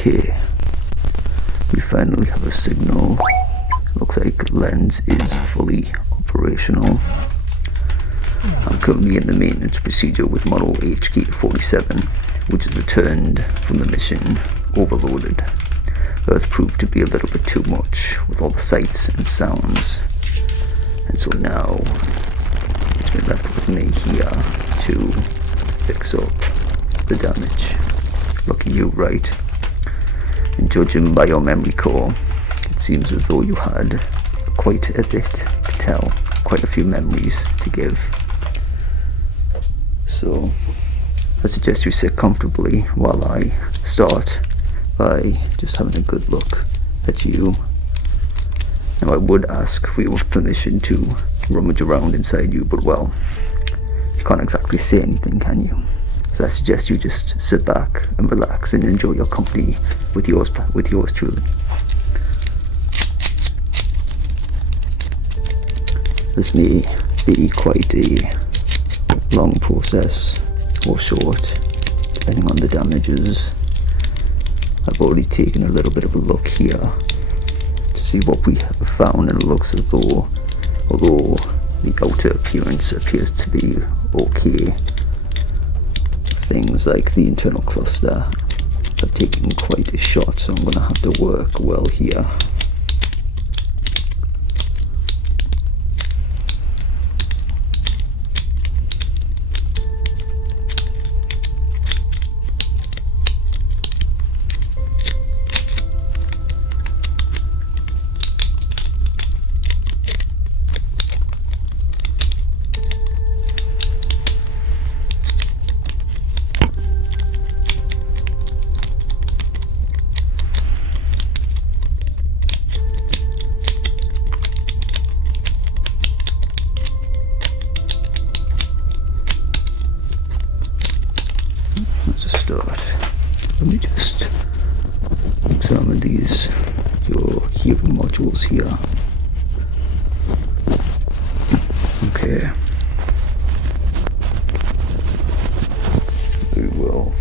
Okay, we finally have a signal. Looks like lens is fully operational. I'm currently in the maintenance procedure with model HK47, which is returned from the mission overloaded. Earth proved to be a little bit too much with all the sights and sounds, and so now it's been left with me here to fix up the damage. Looking you right, and judging by your memory core, it seems as though you had quite a bit to tell, quite a few memories to give. So I suggest you sit comfortably while I start by just having a good look at you. Now I would ask for your permission to rummage around inside you, but well, you can't exactly say anything, can you? So I suggest you just sit back and relax and enjoy your company with yours truly. This may be quite a long process or short, depending on the damages. I've already taken a little bit of a look here to see what we have found, and it looks as though, although the outer appearance appears to be okay, things like the internal cluster have taken quite a shot, so I'm going to have to work well here. That's a start. Let me just examine your hearing modules here. Okay. Very well.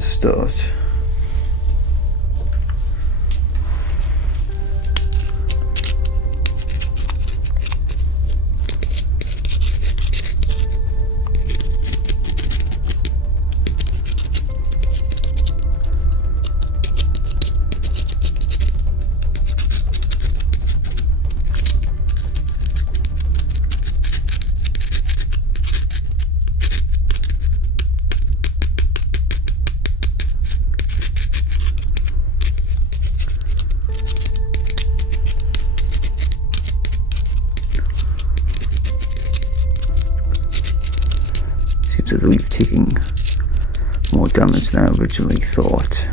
Start. Seems as though you've taken more damage than I originally thought.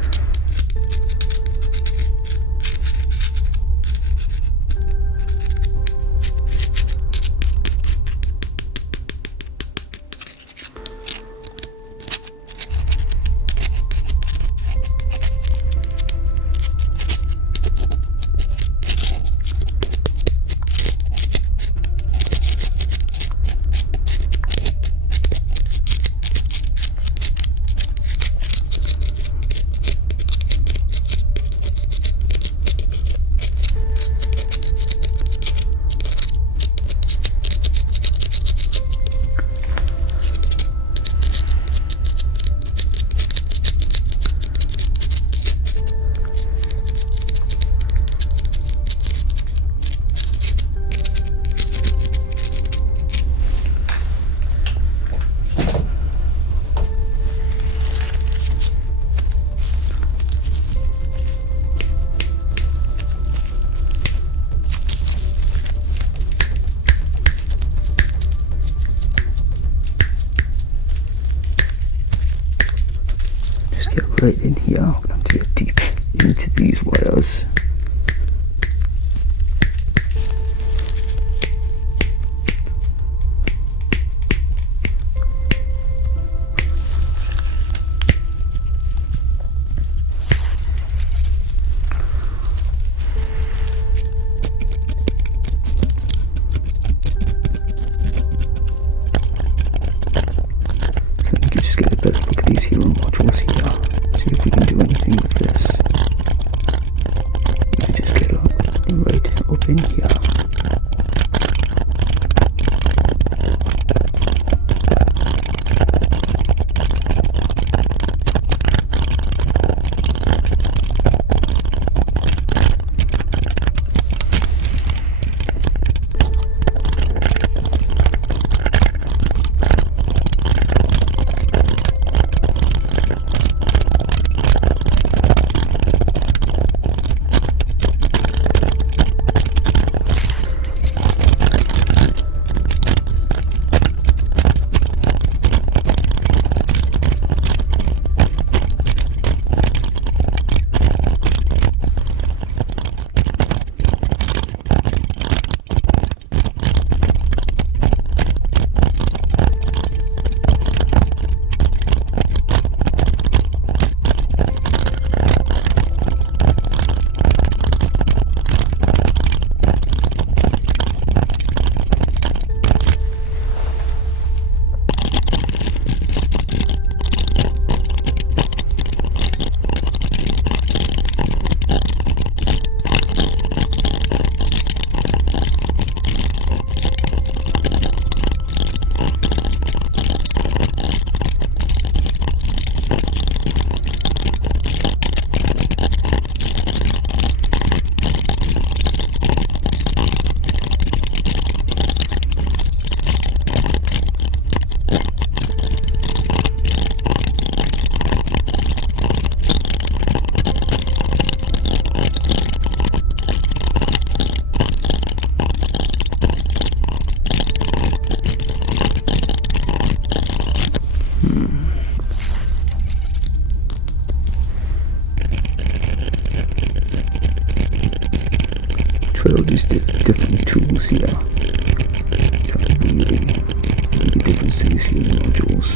right in here. I'm going to get deep into these wires. Get a better look at these hero modules here. See if we can do anything with this. We can just get right up in here. Try all these different tools here. Try to really make a difference to these hero modules.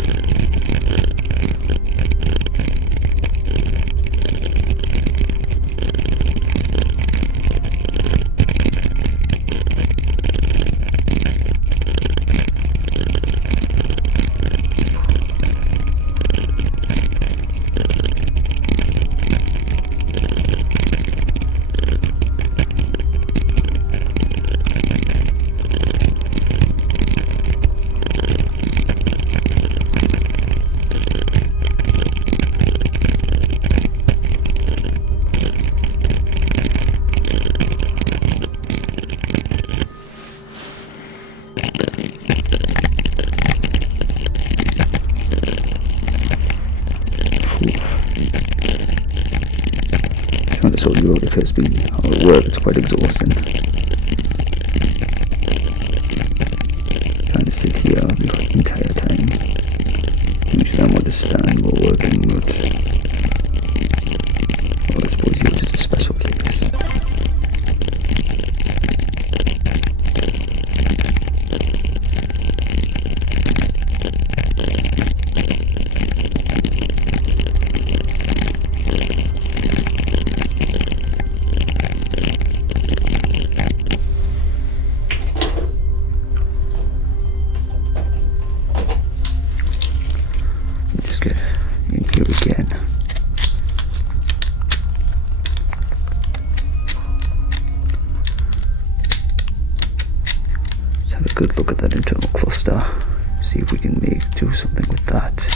Trying to sort the road has been hard work, it's quite exhausting. Trying to sit here the entire time. Usually I'm on the stand while working, but well, I suppose yours is a special case. Again. Let's have a good look at that internal cluster. See if we can do something with that.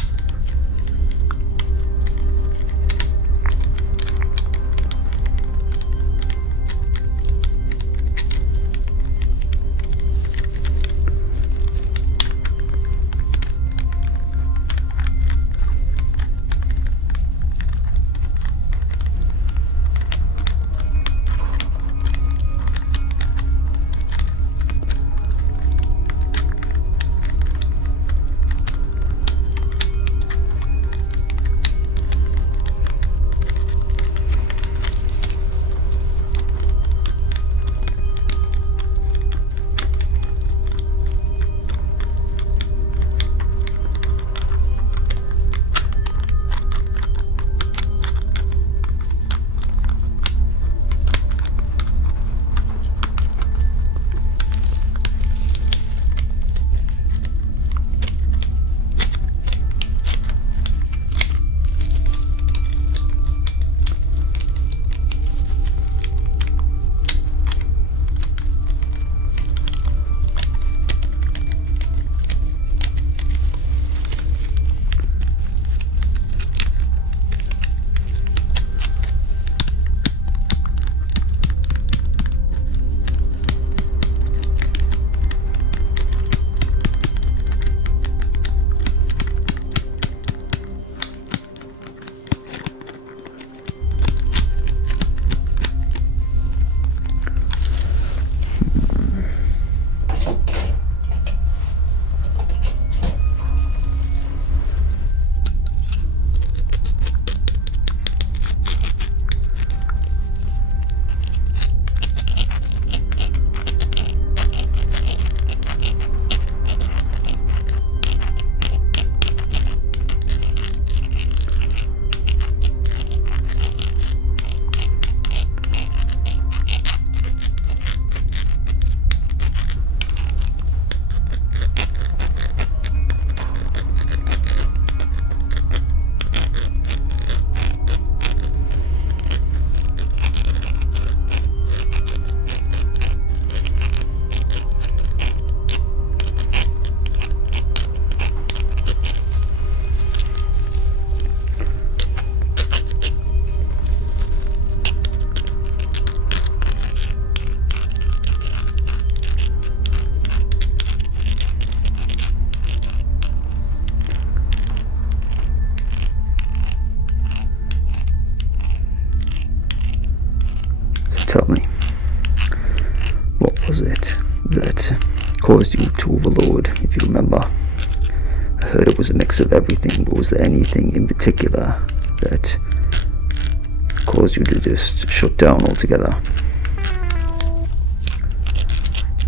Tell me, what was it that caused you to overload, if you remember? I heard it was a mix of everything, but was there anything in particular that caused you to just shut down altogether?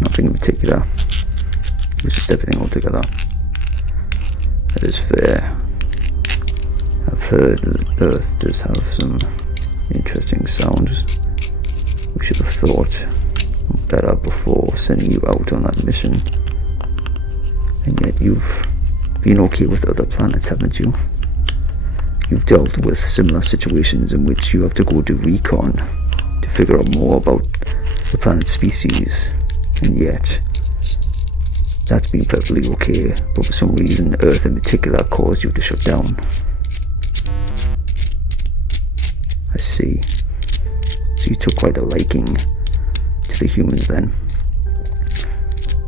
Nothing in particular. It was just everything altogether. That is fair. I've heard that Earth does have some interesting sounds. We should have thought better before sending you out on that mission. And yet you've been okay with other planets, haven't you? You've dealt with similar situations in which you have to go do recon to figure out more about the planet's species, and yet that's been perfectly okay, but for some reason Earth in particular caused you to shut down. I see. So you took quite a liking to the humans then.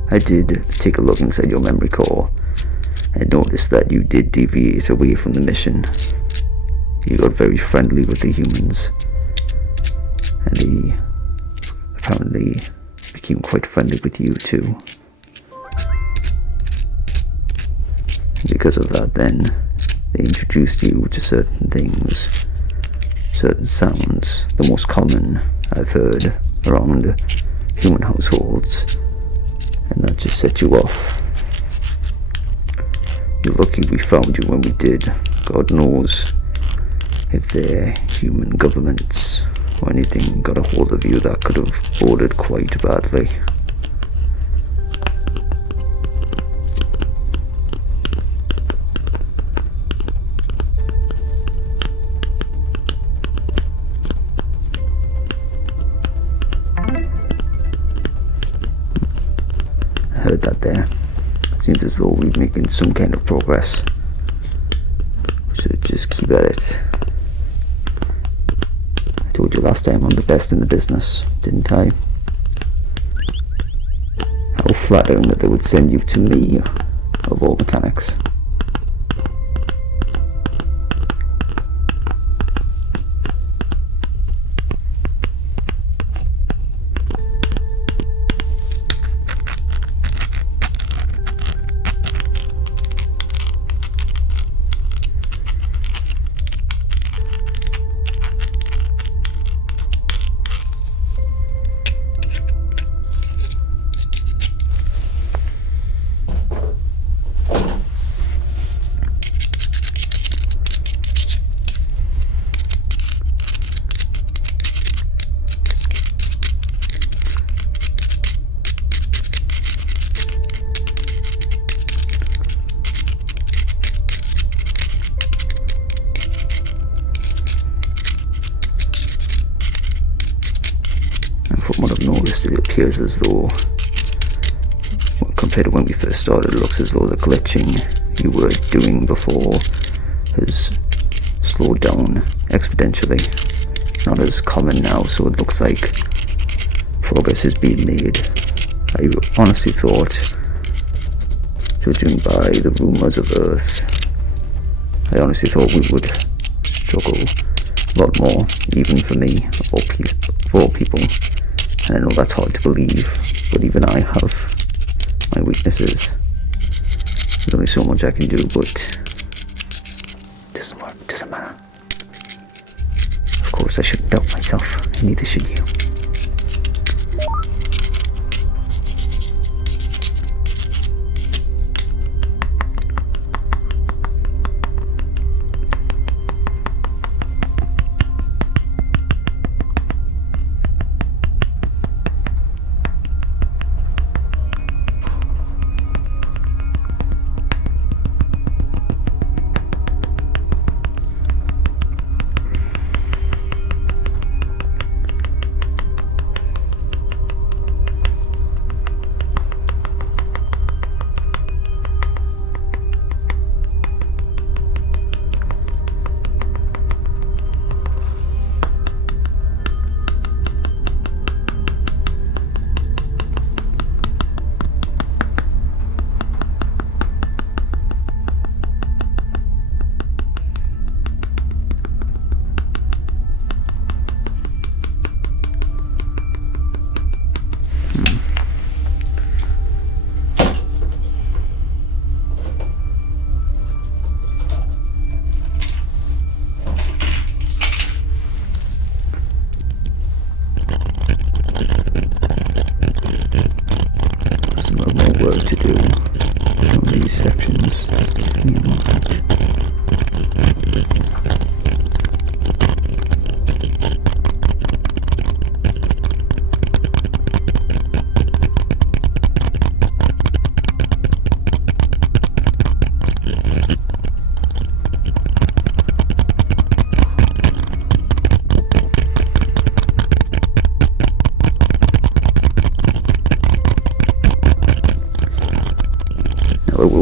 I did take a look inside your memory core and noticed that you did deviate away from the mission. You got very friendly with the humans, and they apparently became quite friendly with you too. Because of that then, they introduced you to certain things, certain sounds, the most common I've heard around human households, and that just set you off. You're lucky we found you when we did. God knows if their human governments or anything got a hold of you, that could have boded quite badly. I heard that there. Seems as though we're making some kind of progress. We should just keep at it. I told you last time I'm the best in the business, didn't I? How flattering that they would send you to me, of all mechanics. From what I've noticed, it appears as though, compared to when we first started, it looks as though the glitching you were doing before has slowed down exponentially. It's not as common now, so it looks like progress is being made. I honestly thought, judging by the rumours of Earth, I honestly thought we would struggle a lot more, even for me, of all people. And I know that's hard to believe, but even I have my weaknesses. There's only so much I can do, but it doesn't matter. Of course, I shouldn't doubt myself, and neither should you.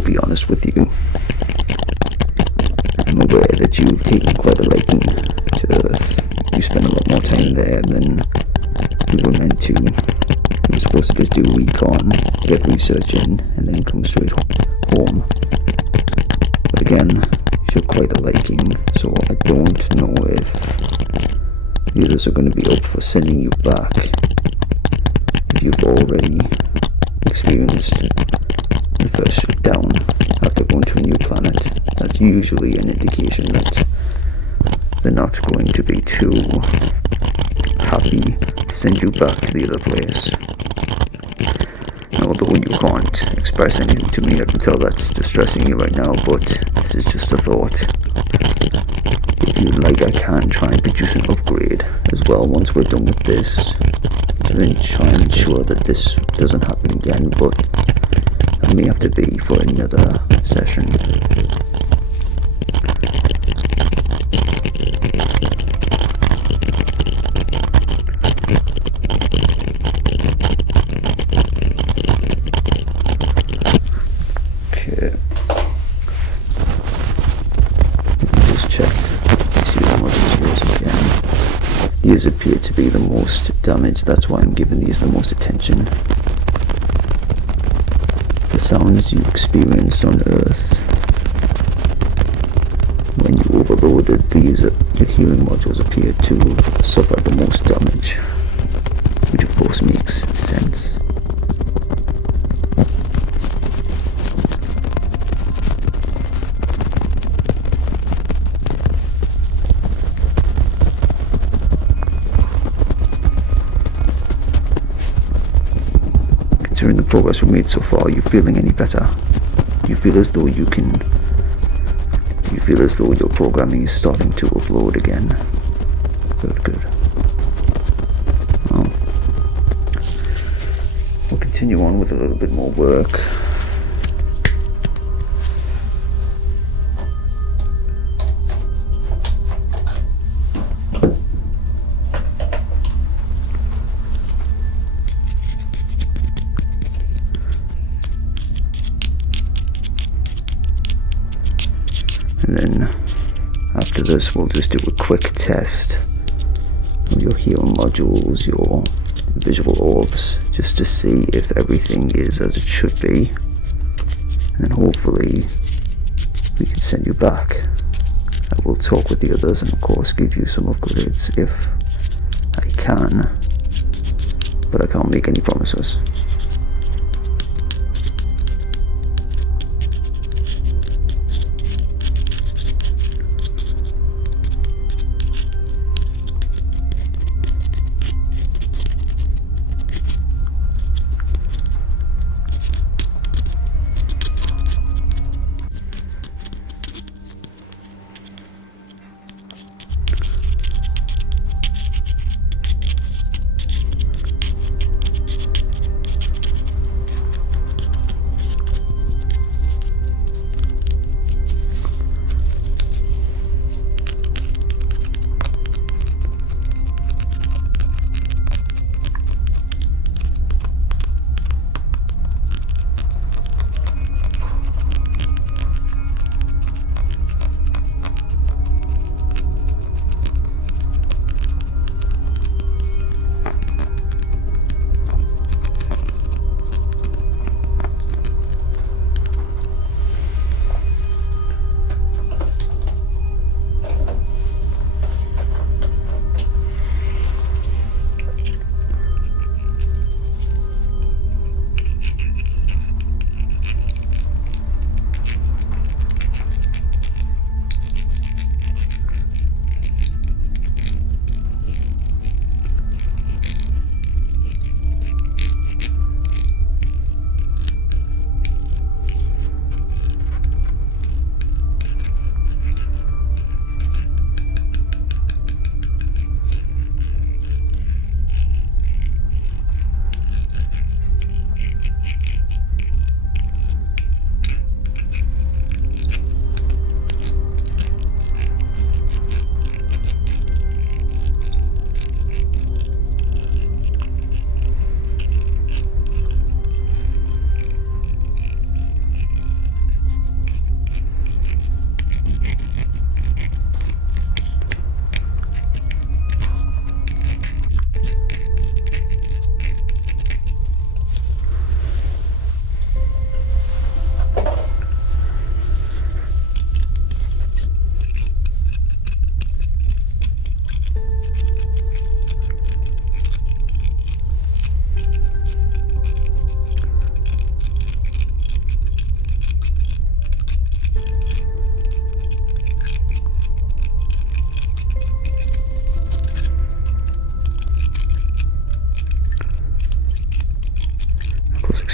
be honest with you. I'm aware that you've taken quite a liking to Earth. You spend a lot more time there than we were meant to. We were supposed to just do recon, get research in, and then come straight home. But again, you showed quite a liking, so I don't know if the others are going to be up for sending you back. If you've already experienced the first shutdown after going to a new planet, that's usually an indication that they're not going to be too happy to send you back to the other place. And although you can't express anything to me, I can tell that's distressing you right now, but this is just a thought. If you'd like, I can try and produce an upgrade as well once we're done with this, and then try and ensure that this doesn't happen again, but it may have to be for another session. Okay. Just check. See the models again. These appear to be the most damaged, that's why I'm giving these the most attention. The sounds you experienced on Earth when you overloaded these, your hearing modules appear to suffer the most damage, which of course makes sense. Considering the progress we've made so far, are you feeling any better? Do you feel as though you can... Do you feel as though your programming is starting to upload again? Good. Well, we'll continue on with a little bit more work. And then after this we'll just do a quick test of your hearing modules, your visual orbs, just to see if everything is as it should be, and then hopefully we can send you back. I will talk with the others and of course give you some upgrades if I can, but I can't make any promises.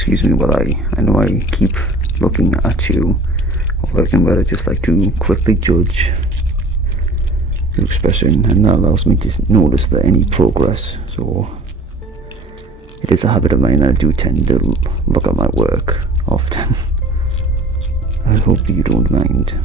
excuse me while I know I keep looking at you or looking, but I just like to quickly judge your expression, and that allows me to notice that any progress. So it is a habit of mine that I do tend to look at my work often. I hope you don't mind.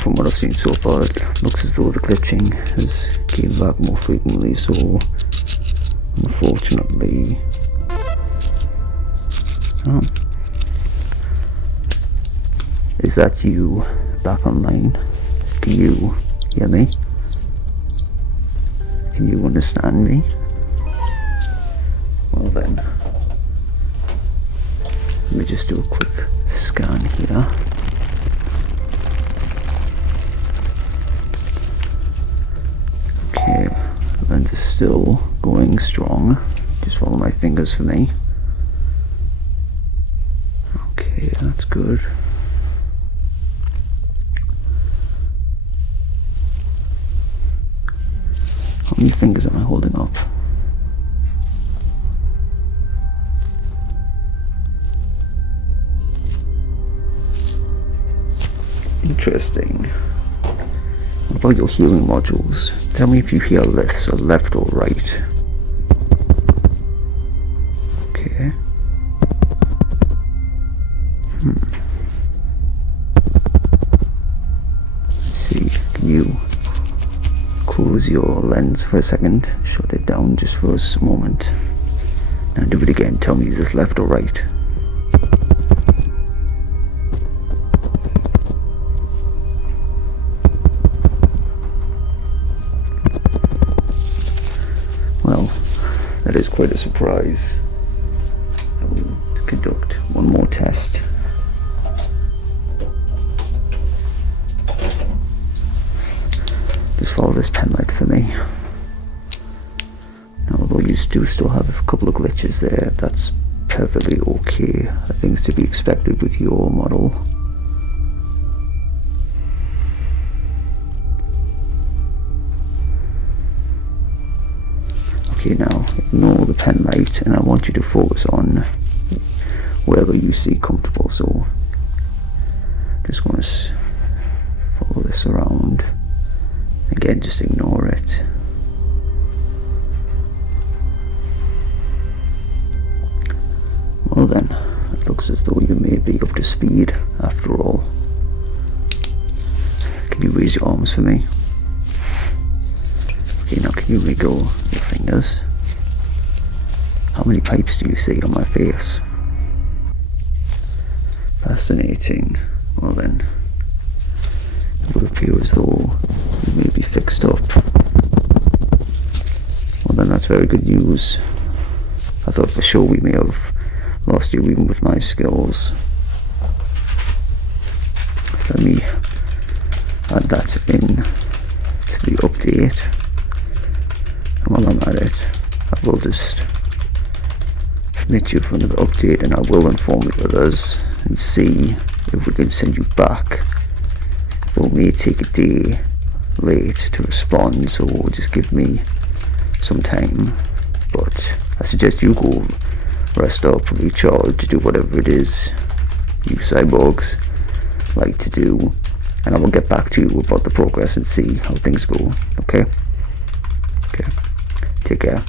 From what I've seen so far, it looks as though the glitching has came back more frequently, so unfortunately is that you back online? Do you hear me? Can you understand me? Well then, let me just do a quick scan here. Okay, lens is still going strong. Just follow my fingers for me. Okay, that's good. How many fingers am I holding up? Interesting. What about your hearing modules? Tell me if you hear this or left or right. Okay. Let's see, can you close your lens for a second? Shut it down just for a moment. Now do it again. Tell me, is this left or right? That is quite a surprise. I will conduct one more test. Just follow this pen light for me. Now, although you do still have a couple of glitches there, that's perfectly okay. Things to be expected with your model. Okay, now ignore the pen light, and I want you to focus on wherever you see comfortable. So just going to follow this around. Again, just ignore it. Well then, it looks as though you may be up to speed after all. Can you raise your arms for me? Okay, now can you wiggle your fingers? How many pipes do you see on my face? Fascinating. Well then, it would appear as though you may be fixed up. Well then, that's very good news. I thought for sure we may have lost you even with my skills. So let me add that in to the update. And while I'm at it, I will just submit you for another update, and I will inform the others and see if we can send you back. It may take a day late to respond, so just give me some time. But I suggest you go rest up, recharge, do whatever it is you cyborgs like to do, and I will get back to you about the progress and see how things go. Okay? Okay. Take care.